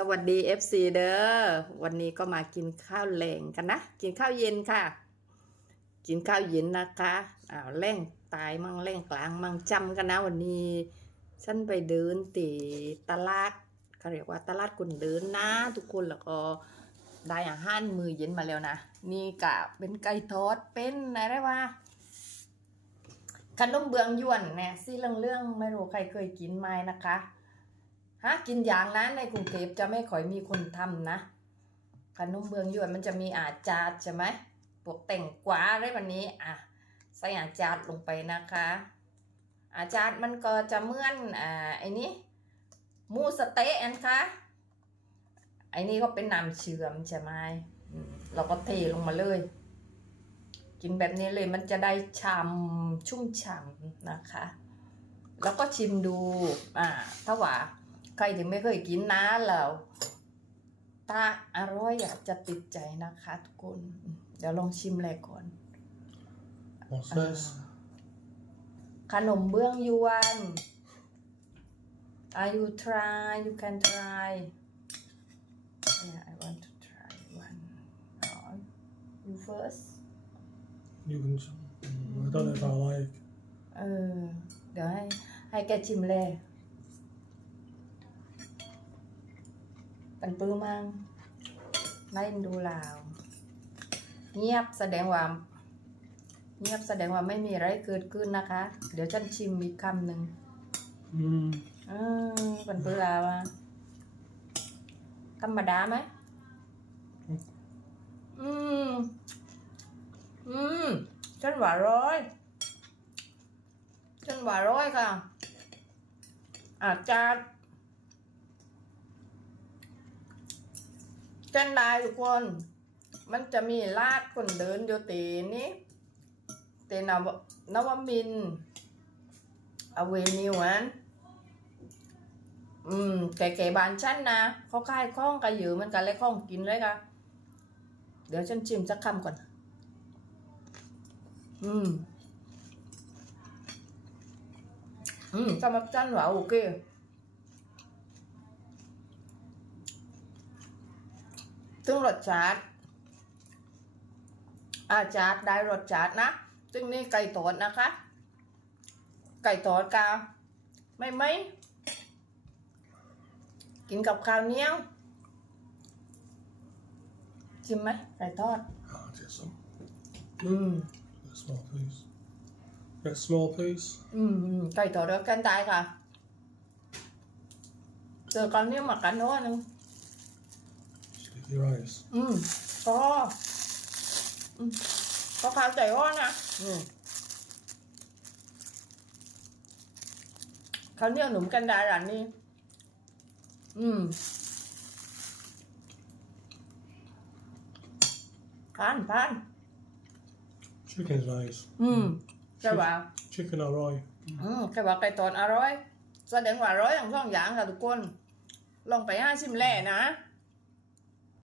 สวัสดี FC เด้อวันนี้ก็มากินข้าวแรงกันนะ กินข้าวเย็นค่ะ กินข้าวเย็นนะคะอ้าวแรงตายมั่งแรงกลางมั่งจำกันนะวันนี้ ฉันไปเดินตีตลาดเขาเรียกว่าตลาดคนเดินนะ ทุกคนแล้วก็ได้อาหารมือเย็นมาแล้วนะ นี่กะเป็นไก่ทอดเป็นอะไรวะขนมเบืองยวนเนี่ยซี่เรื่องๆไม่รู้ใครเคยกินไหมนะคะ ฮะกินอย่างนั้นในกรุงเทพจะไม่ค่อยมีคนทำนะ ขนมเบืองยวนมันจะมีอาจารย์ใช่ไหมพวกแต่งกวาอะไรวันนี้อะใส่อาจารย์ลงไปนะคะ อาจารย์มันก็จะเมือนอ่าไอ้นี้มูสเต๊ะนะคะไอ้นี่ก็เป็นน้ำเชื่อมใช่ไหมเราก็เทลงมาเลย กินแบบนี้เลยมันจะได้ฉ่ำชุ่มฉ่ำนะคะ แล้วก็ชิมดู อ่าถ้าว่า ใครที่ไม่เคยกินนะแล้วถ้าอร่อยอยากจะติดใจนะคะทุกคน เดี๋ยวลองชิมเลยก่อน What's อ่า this? ขนมเบื้องยวน Are you try you can try yeah I want to try one Oh, you first You can. mm, I don't know if I like. เออเดี๋ยวให้ให้แกชิมเลย ปันปื้อมั่งไล่ดูลาว เงียบแสดงว่าเงียบแสดงว่าไม่มีอะไรเกิดขึ้นนะคะ เดี๋ยวฉันชิมอีกคำหนึ่ง Mm, เออปันปื้อลาวอะธรรมดาไหมอืม อืมฉันว่าร้อยฉันว่าร้อยค่ะอาจารย์ จันได้ทุกคน มันจะมีลาดคนเดินอยู่ตีนี้เตนวนวมินอเวนิวอันอืมแก่ๆบานฉันนะเขาขายข้องกันอยู่มันกันเลยข้องกินเลยค่ะเดี๋ยวฉันชิมสักคำก่อน อืม อืมสำหรับฉันว่าโอเค ซึ่งรสชาติอาจารย์ได้รสชาตินะ ซึ่งนี่ไก่ทอดนะคะ ไก่ทอดกาไม่ไหมกินกับข้าวเหนียวชิมไหมไก่ทอด I'll get some. อืม Get small, please. Get small, please. อืมอืมไก่ทอดแล้วกันตายค่ะเจอกันเนี่ยมากันโน้นนึง Just get your eyes. อืมก็อืมก็ข้าวใจอ้อนนะอืมเขาวเหนี่ยวหนุ่มกันดาร้านนี้อืมผ่านผ่าน Chicken's nice. อืมใช่ป่ะ Chicken alright. อืมแค่ว่าไก่ตอนอร่อย แสดงว่าอร่อยทั้งสองอย่างค่ะทุกคน ลองไปห้าชิมแล่นะ